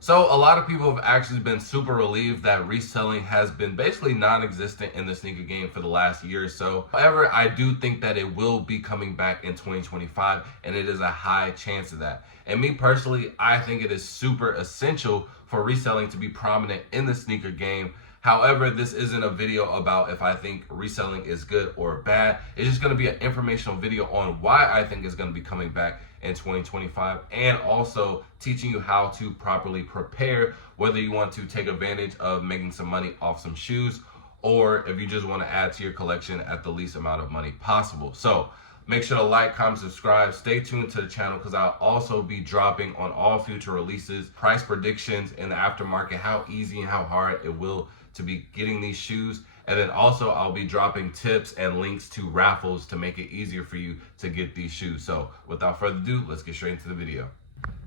So a lot of people have actually been super relieved that reselling has been basically non-existent in the sneaker game for the last year or so. However, I do think that it will be coming back in 2025, and it is a high chance of that. And me personally, I think it is super essential for reselling to be prominent in the sneaker game. However, this isn't a video about if I think reselling is good or bad. It's just going to be an informational video on why I think it's going to be coming back in 2025, and also teaching you how to properly prepare, whether you want to take advantage of making some money off some shoes, or if you just want to add to your collection at the least amount of money possible. So make sure to like, comment, subscribe. Stay tuned to the channel because I'll also be dropping on all future releases, price predictions in the aftermarket, how easy and how hard it will to be getting these shoes. And then also I'll be dropping tips and links to raffles to make it easier for you to get these shoes. So without further ado, let's get straight into the video.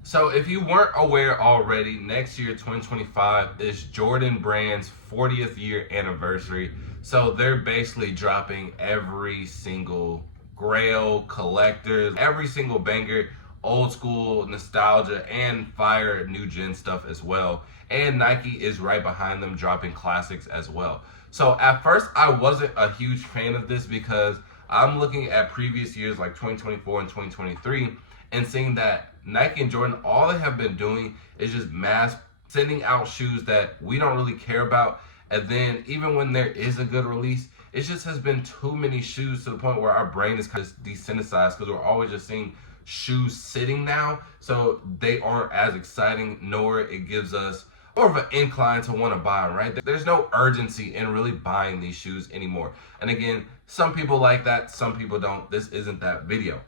So if you weren't aware already, next year, 2025, is Jordan Brand's 40th year anniversary. So they're basically dropping every single grail, collectors, every single banger, old school nostalgia and fire new gen stuff as well. And Nike is right behind them, dropping classics as well. So at first I wasn't a huge fan of this because I'm looking at previous years like 2024 and 2023 and seeing that Nike and Jordan, all they have been doing is just mass sending out shoes that we don't really care about. And then even when there is a good release, it just has been too many shoes to the point where our brain is kind of desensitized because we're always just seeing shoes sitting now. So they aren't as exciting, nor it gives us more of an incline to want to buy them, right? There's no urgency in really buying these shoes anymore. And again, some people like that, some people don't. This isn't that video.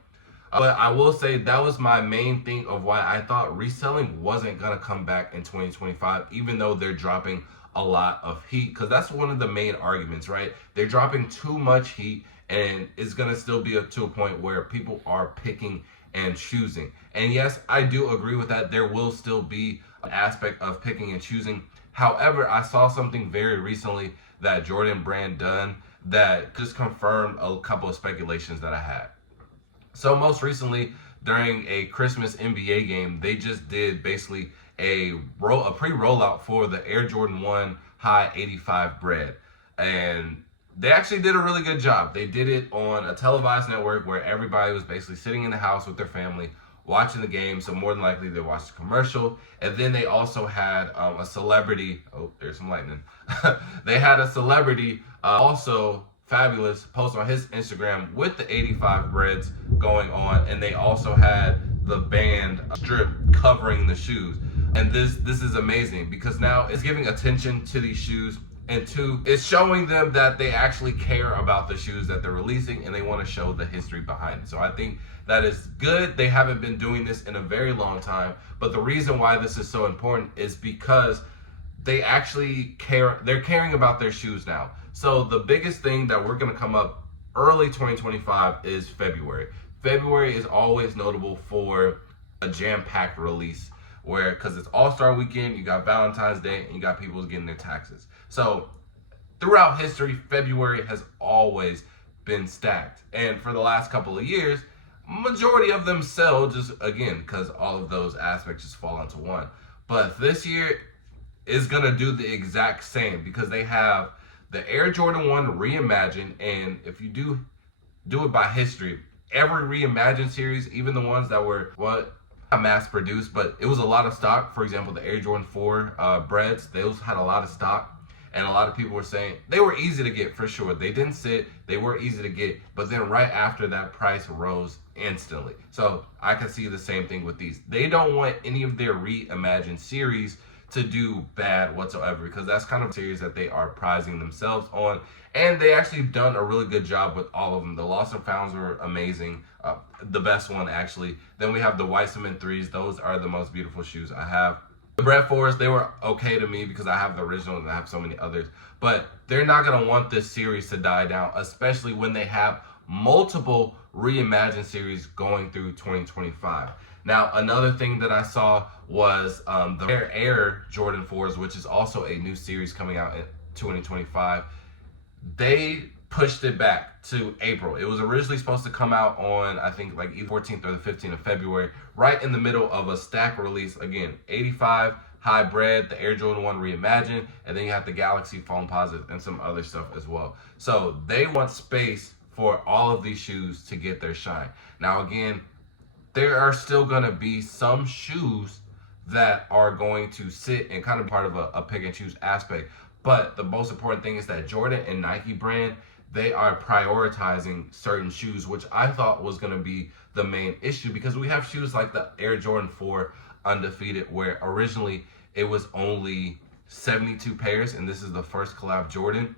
But I will say that was my main thing of why I thought reselling wasn't going to come back in 2025, even though they're dropping a lot of heat, because that's one of the main arguments, right? They're dropping too much heat, and it's going to still be to a point where people are picking and choosing. And yes, I do agree with that. There will still be an aspect of picking and choosing. However, I saw something very recently that Jordan Brand done that just confirmed a couple of speculations that I had. So most recently, during a Christmas NBA game, they just did basically a pre-rollout for the Air Jordan 1 High 85 bread. And they actually did a really good job. They did it on a televised network where everybody was basically sitting in the house with their family watching the game. So more than likely they watched the commercial. And then they also had a celebrity. Oh, there's some lightning. They had a celebrity also Fabulous post on his Instagram with the 85 breads going on. And they also had the band strip covering the shoes. And this is amazing because now it's giving attention to these shoes. And two, it's showing them that they actually care about the shoes that they're releasing and they want to show the history behind it. So I think that is good. They haven't been doing this in a very long time. But the reason why this is so important is because they actually care. They're caring about their shoes now. So the biggest thing that we're going to come up early 2025 is February. February is always notable for a jam-packed release because it's All-Star Weekend, you got Valentine's Day, and you got people getting their taxes. So throughout history, February has always been stacked. And for the last couple of years, majority of them sell just, again, because all of those aspects just fall into one. But this year is going to do the exact same because they have the Air Jordan 1 Reimagined. And if you do it by history, every Reimagined series, even the ones that were, mass produced, but it was a lot of stock. For example, the Air Jordan 4 breads, those had a lot of stock. And a lot of people were saying they were easy to get for sure. They didn't sit, they were easy to get, but then right after that price rose instantly. So I can see the same thing with these. They don't want any of their reimagined series to do bad whatsoever because that's kind of a series that they are prizing themselves on. And they actually done a really good job with all of them. The Lost and Founds were amazing. The best one actually. Then we have the White Cement 3s. Those are the most beautiful shoes I have. The Bread Forest, they were okay to me because I have the original and I have so many others. But they're not going to want this series to die down, especially when they have multiple reimagined series going through 2025. Now, another thing that I saw was the Air Jordan 4s, which is also a new series coming out in 2025. They pushed it back to April. It was originally supposed to come out on, I think, like either 14th or the 15th of February, right in the middle of a stack release. Again, 85 Hybrid, the Air Jordan 1 Reimagined, and then you have the Galaxy Foamposite and some other stuff as well. So they want space for all of these shoes to get their shine. Now again, there are still going to be some shoes that are going to sit and kind of part of a pick and choose aspect. But the most important thing is that Jordan and Nike brand, they are prioritizing certain shoes, which I thought was going to be the main issue, because we have shoes like the Air Jordan 4 Undefeated, where originally it was only 72 pairs, and this is the first collab Jordan.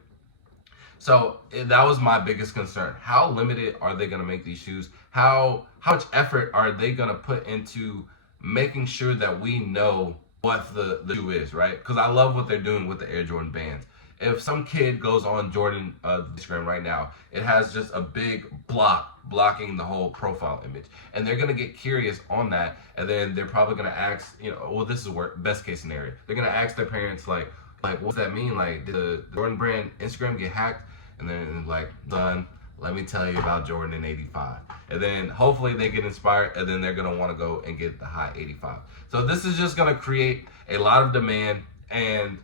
So that was my biggest concern. How limited are they going to make these shoes? How much effort are they going to put into making sure that we know what the shoe is, right? Because I love what they're doing with the Air Jordan bands. If some kid goes on Jordan Instagram right now, it has just a big block blocking the whole profile image, and they're gonna get curious on that, and then they're probably gonna ask, well, this is best case scenario. They're gonna ask their parents like, what's that mean? Like, did the Jordan brand Instagram get hacked? And then like, son, let me tell you about Jordan in 85. And then hopefully they get inspired, and then they're gonna want to go and get the high 85. So this is just gonna create a lot of demand, and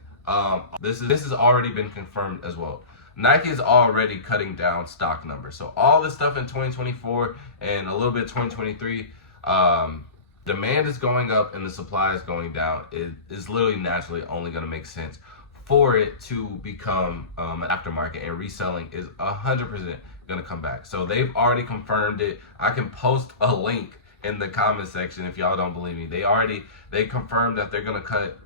this has already been confirmed as well. Nike is already cutting down stock numbers. So all this stuff in 2024 and a little bit 2023, demand is going up and the supply is going down. It is literally naturally only going to make sense for it to become an aftermarket, and reselling is 100% going to come back. So they've already confirmed it. I can post a link in the comment section if y'all don't believe me. They confirmed that they're going to cut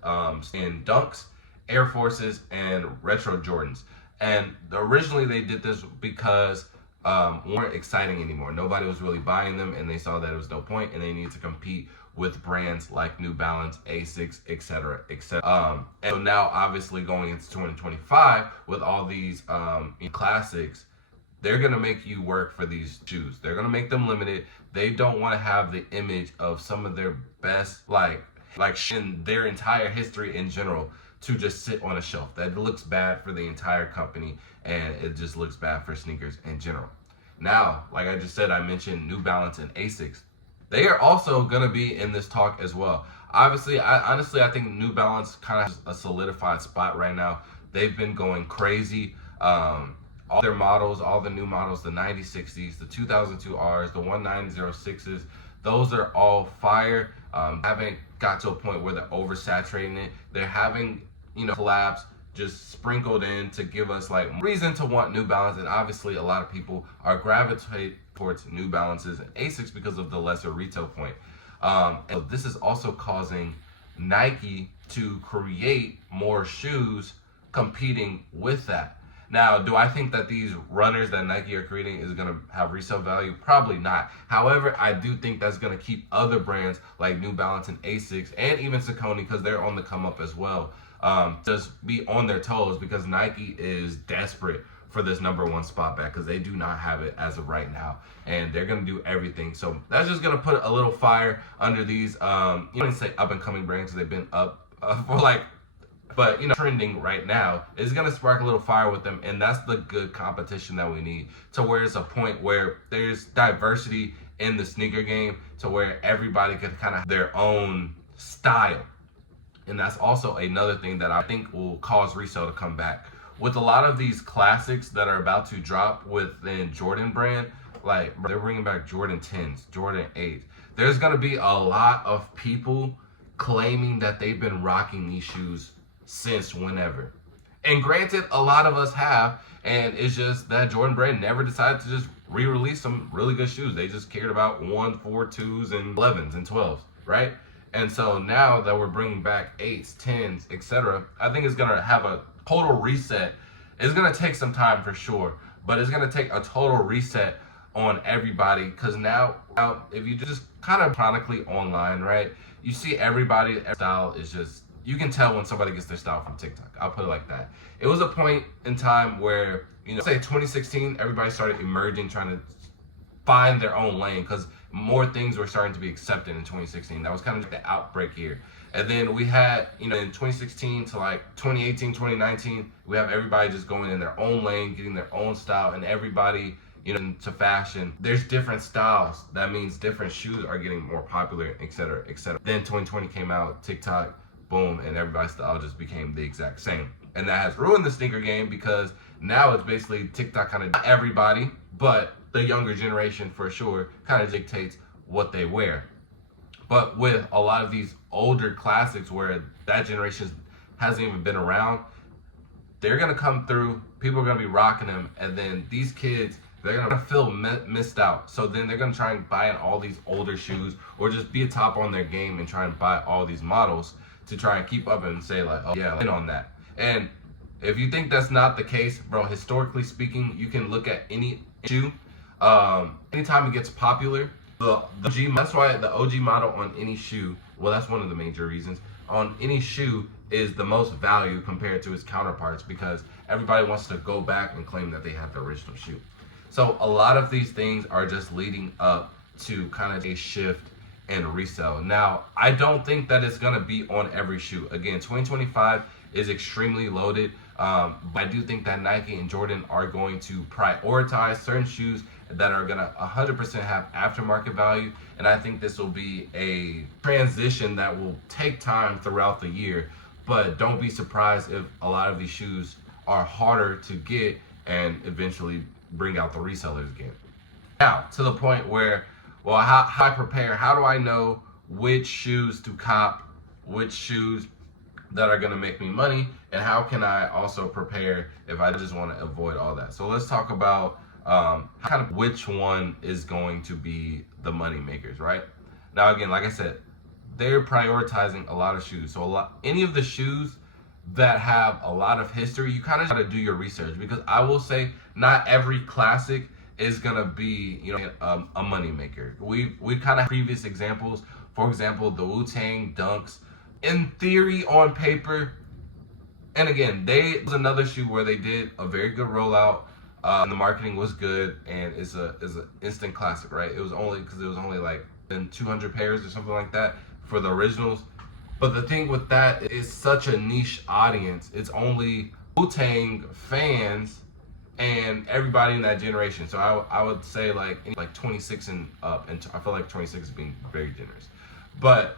in Dunks, Air Forces, and Retro Jordans. And originally they did this because weren't exciting anymore. Nobody was really buying them, and they saw that it was no point, and they needed to compete with brands like New Balance, Asics, etc., etc. And so now, obviously, going into 2025 with all these classics, they're gonna make you work for these shoes. They're gonna make them limited. They don't want to have the image of some of their best, like in their entire history in general, to just sit on a shelf. That looks bad for the entire company, and it just looks bad for sneakers in general. Now, like I just said, I mentioned New Balance and Asics. They are also gonna be in this talk as well. Obviously, I think New Balance kind of has a solidified spot right now. They've been going crazy. All their models, all the new models, the 9060s, the 2002 Rs, the 1906s, those are all fire. Haven't got to a point where they're oversaturating it. They're having, collabs just sprinkled in to give us like reason to want New Balance, and obviously a lot of people are gravitating towards New Balances and Asics because of the lesser retail point. And this is also causing Nike to create more shoes competing with that. Now, do I think that these runners that Nike are creating is going to have resale value? Probably not. However, I do think that's going to keep other brands like New Balance and Asics, and even Saucony, because they're on the come up as well, just be on their toes, because Nike is desperate for this #1 spot back, because they do not have it as of right now, and they're going to do everything. So that's just going to put a little fire under these, you don't say up and coming brands, because they've been up for like, but trending right now is going to spark a little fire with them, and that's the good competition that we need, to where it's a point where there's diversity in the sneaker game, to where everybody could kind of have their own style. And that's also another thing that I think will cause resale to come back. With a lot of these classics that are about to drop within Jordan brand, like they're bringing back Jordan 10s, Jordan 8s. There's going to be a lot of people claiming that they've been rocking these shoes since whenever. And granted, a lot of us have, and it's just that Jordan brand never decided to just re-release some really good shoes. They just cared about 1, 4, 2s, and 11s and 12s, right? And so now that we're bringing back 8s, 10s, etc., I think it's going to have a total reset. It's going to take some time for sure, but it's going to take a total reset on everybody, because now if you just kind of chronically online, right, you see every style is just, you can tell when somebody gets their style from TikTok. I'll put it like that. It was a point in time where, say 2016, everybody started emerging, trying to find their own lane, because more things were starting to be accepted in 2016. That was kind of like the outbreak here. And then we had, in 2016 to like 2018, 2019, we have everybody just going in their own lane, getting their own style, and everybody, to fashion. There's different styles. That means different shoes are getting more popular, etc., etc. Then 2020 came out, TikTok, boom, and everybody's style just became the exact same. And that has ruined the sneaker game because now it's basically TikTok kind of, not everybody, but the younger generation for sure kind of dictates what they wear. But with a lot of these older classics where that generation hasn't even been around, they're gonna come through, people are gonna be rocking them, and then these kids, they're gonna feel missed out. So then they're gonna try and buy in all these older shoes or just be a top on their game and try and buy all these models to try and keep up and say like, oh yeah, in on that. And if you think that's not the case, bro, historically speaking, you can look at any shoe. Anytime it gets popular, the OG, that's why the OG model on any shoe, well, that's one of the major reasons, on any shoe is the most value compared to its counterparts because everybody wants to go back and claim that they have the original shoe. So a lot of these things are just leading up to kind of a shift in resale. Now, I don't think that it's gonna be on every shoe. Again, 2025 is extremely loaded. But I do think that Nike and Jordan are going to prioritize certain shoes that are gonna 100% have aftermarket value. And I think this will be a transition that will take time throughout the year. But don't be surprised if a lot of these shoes are harder to get and eventually bring out the resellers again. Now, to the point where, well, how I prepare, how do I know which shoes to cop, which shoes that are gonna make me money, and how can I also prepare if I just wanna avoid all that? So let's talk about kind of which one is going to be the money makers, right? Now, again, like I said, they're prioritizing a lot of shoes. So any of the shoes that have a lot of history, you kind of got to do your research because I will say not every classic is gonna be, you know, a money maker. We kind of have previous examples. For example, the Wu-Tang Dunks, in theory, on paper, and again, it was another shoe where they did a very good rollout. And the marketing was good, and it's an instant classic, right? It was only like 200 pairs or something like that for the originals. But the thing with that is such a niche audience. It's only Wu-Tang fans and everybody in that generation. So I would say like 26 and up, and I feel like 26 is being very generous. But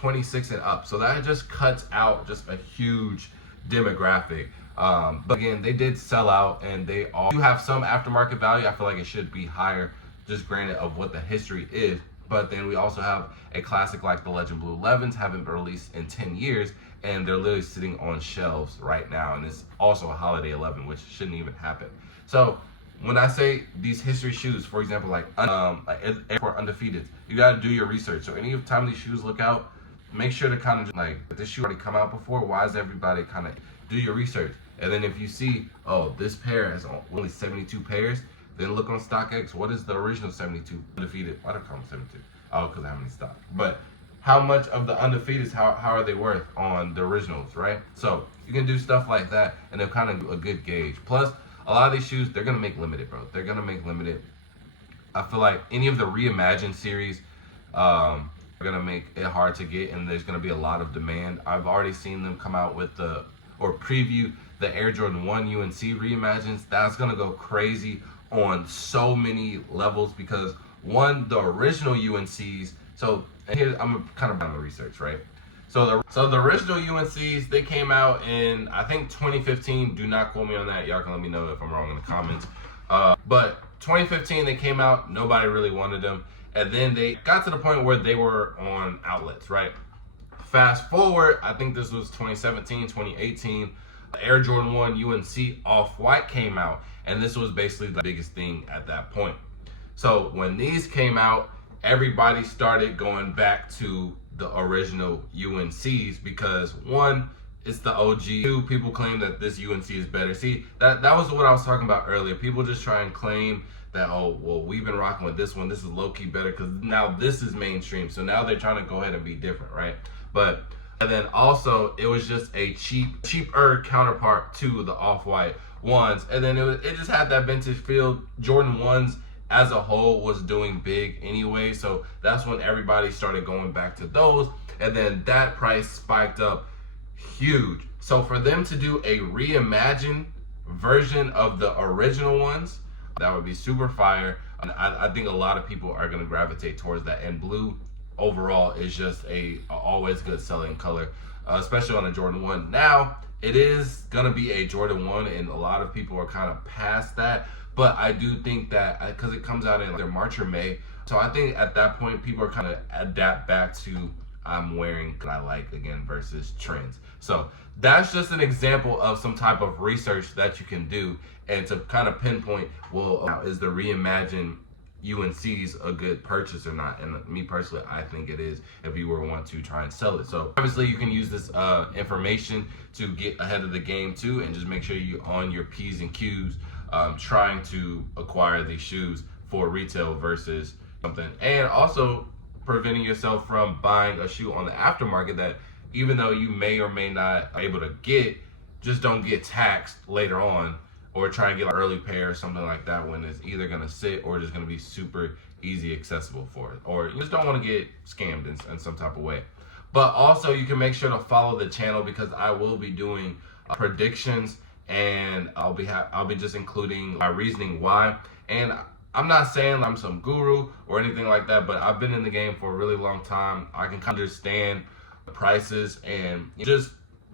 26 and up. So that just cuts out just a huge demographic. But again, they did sell out, and they all do have some aftermarket value. I feel like it should be higher, just granted of what the history is. But then we also have a classic like the Legend Blue 11s, haven't been released in 10 years, and they're literally sitting on shelves right now. And it's also a holiday 11, which shouldn't even happen. So when I say these history shoes, for example, like Airport Undefeated, you got to do your research. So any time these shoes look out, make sure to kind of like, this shoe already come out before. Why is everybody kind of do your research? And then if you see, oh, this pair has only 72 pairs, then look on StockX. What is the original 72 undefeated? Why do I call them 72? Oh, because I have any stock. But how much of the undefeateds, how are they worth on the originals, right? So you can do stuff like that, and they'll kind of do a good gauge. Plus, a lot of these shoes, they're going to make limited, bro. They're going to make limited. I feel like any of the Reimagined series are going to make it hard to get, and there's going to be a lot of demand. I've already seen them come out with preview the Air Jordan 1 UNC Reimagines. That's going to go crazy on so many levels because one, the original UNCs, so here I'm kind of on the research, right? So the original UNCs, they came out in, I think 2015. Do not quote me on that. Y'all can let me know if I'm wrong in the comments. But 2015, they came out, nobody really wanted them. And then they got to the point where they were on outlets, right? Fast forward, I think this was 2017, 2018, Air Jordan 1 UNC Off-White came out, and this was basically the biggest thing at that point. So when these came out, everybody started going back to the original UNCs because one, it's the OG. Two, people claim that this UNC is better. See, that was what I was talking about earlier. People just try and claim that, oh, well, we've been rocking with this one. This is low-key better because now this is mainstream. So now they're trying to go ahead and be different, right? But, and then also, it was just a cheaper counterpart to the Off-White ones. And then it just had that vintage feel. Jordan 1s as a whole was doing big anyway. So that's when everybody started going back to those. And then that price spiked up huge. So for them to do a reimagined version of the original ones, that would be super fire. And I think a lot of people are going to gravitate towards that. And blue overall is just a always good selling color. especially on a Jordan 1. Now, it is going to be a Jordan 1, and a lot of people are kind of past that. But I do think that because it comes out in either March or May, so I think at that point people are kind of adapt back to I'm wearing what I like again versus trends. So that's just an example of some type of research that you can do and to kind of pinpoint, well, is the reimagined UNC's a good purchase or not? And me personally, I think it is if you were want to try and sell it. So obviously you can use this information to get ahead of the game too, and just make sure you on your P's and Q's trying to acquire these shoes for retail versus something. And also preventing yourself from buying a shoe on the aftermarket that even though you may or may not be able to get, just don't get taxed later on, or try and get an early pair or something like that when it's either going to sit or just going to be super easy accessible for it, or you just don't want to get scammed in some type of way. But also you can make sure to follow the channel because I will be doing predictions, and I'll be just including my reasoning why. And I'm not saying I'm some guru or anything like that, but I've been in the game for a really long time. I can kind of understand the prices, and just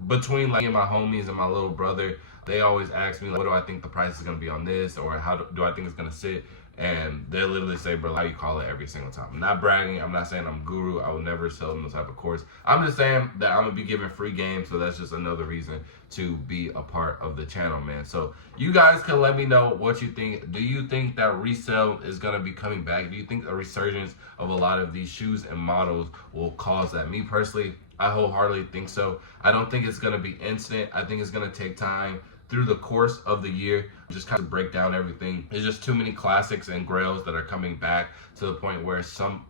between like me and my homies and my little brother, they always ask me like, what do I think the price is going to be on this, or how do I think it's going to sit? And they literally say, bro, how you call it every single time. I'm not bragging. I'm not saying I'm guru. I will never sell them no type of course. I'm just saying that I'm going to be giving free games. So that's just another reason to be a part of the channel, man. So you guys can let me know what you think. Do you think that resale is going to be coming back? Do you think a resurgence of a lot of these shoes and models will cause that? Me personally, I wholeheartedly think so. I don't think it's going to be instant. I think it's going to take time through the course of the year, just kind of break down everything. There's just too many classics and grails that are coming back to the point where some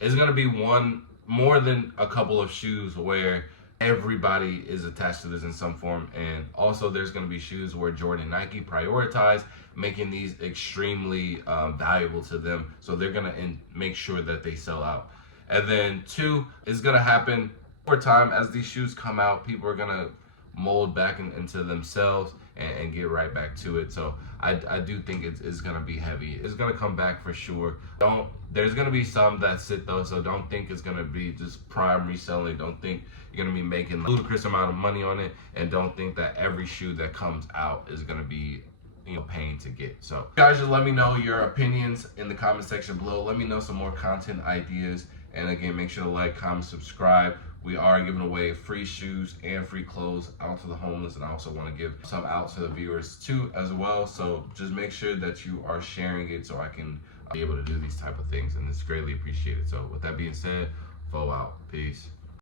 is going to be one more than a couple of shoes where everybody is attached to this in some form. And also there's going to be shoes where Jordan and Nike prioritize making these extremely valuable to them. So they're going to make sure that they sell out. And then two is going to happen over time as these shoes come out. People are going to mold back into themselves and get right back to it. So I do think it's gonna be heavy. It's gonna come back for sure. There's gonna be some that sit though, so don't think it's gonna be just prime reselling. Don't think you're gonna be making a ludicrous amount of money on it, and don't think that every shoe that comes out is gonna be paying to get. So guys, just let me know your opinions in the comment section below. Let me know some more content ideas, and again, make sure to like, comment, subscribe. We are giving away free shoes and free clothes out to the homeless, and I also want to give some out to the viewers too as well. So just make sure that you are sharing it so I can be able to do these type of things, and it's greatly appreciated. So with that being said, Fo out. Peace.